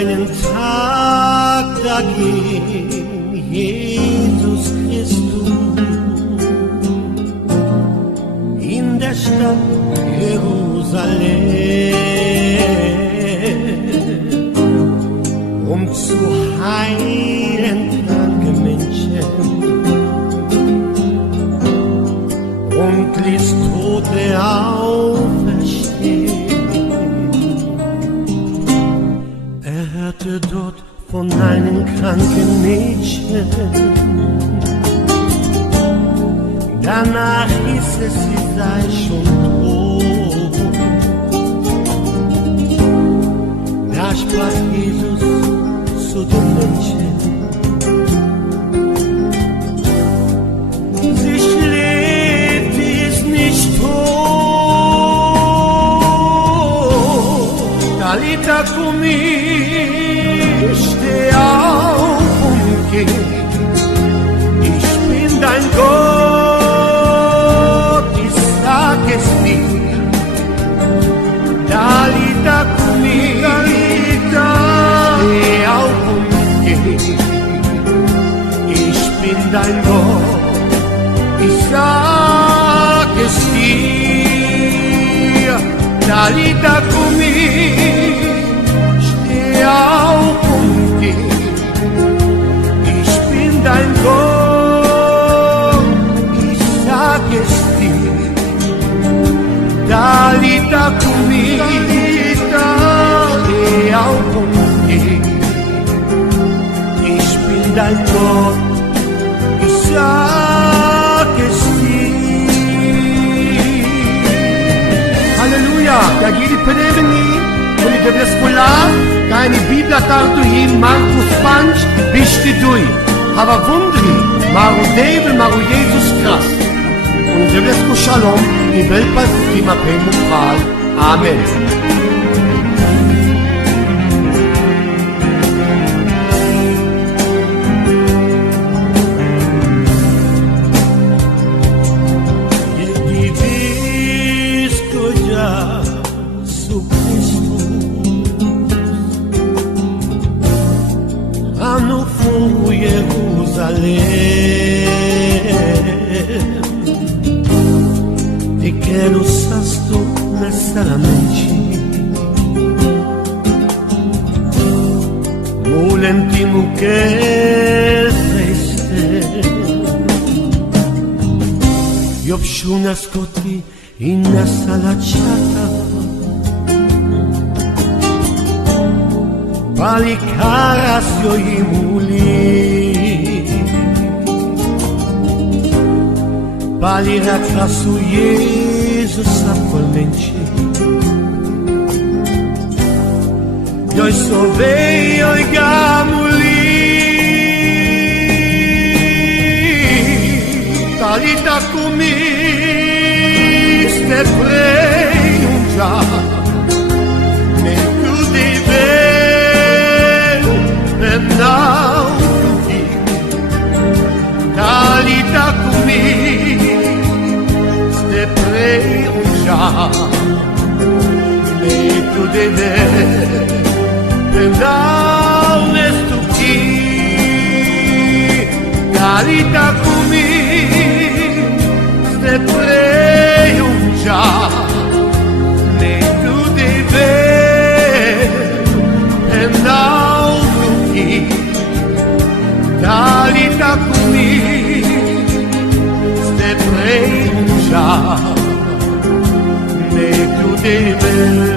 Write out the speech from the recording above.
einen Tag, da ging Jesus Christus in der Stadt Jerusalem, um zu heilen kranke Menschen und ließ Tote auferstehen. Er hörte dort von einem kranken Mädchen, danach hieß es, sie sei schon tot. Da sprach Jesus zu den Menschen: sie schläft, sie ist nicht tot. Talita Kumi, steh auf und geh, ich bin dein Gott, ich sag es dir. Talita Kumi, steh auf und geh, ich bin dein Gott, ich sag es dir. Talita Kumi, steh auf und geh, ich bin dein Gott, ich sag es dir. Talita Kumi, steh auf und geh, ich bin dein Gott, ich sag es dir. Halleluja, Gagili Peneveni, und ich habe das Polar, deine Biblia Tartuhim, Markus Panch, Bishtidui, aber Wundri, Maru Devel, Maru Jesus Christ. Und ich habe das Shalom, die Weltpass, die Mapem Mufal. Amen. Te quero sasto nessa mente, mulenti muker feste, yopshu naskoti in nasalachata, palikaras yoimuli. Palira traço Jesus atualmente. Eu sou bem, eu gamuli. Talita Kumi, ste prei un già, me tu di bel, per now tutti. Talita Kumi, un già, e tu deve prendere stucchi. Talita Kumi, te prei un già, e tu deve prendere stucchi. Talita Kumi, te prei un già, tu devi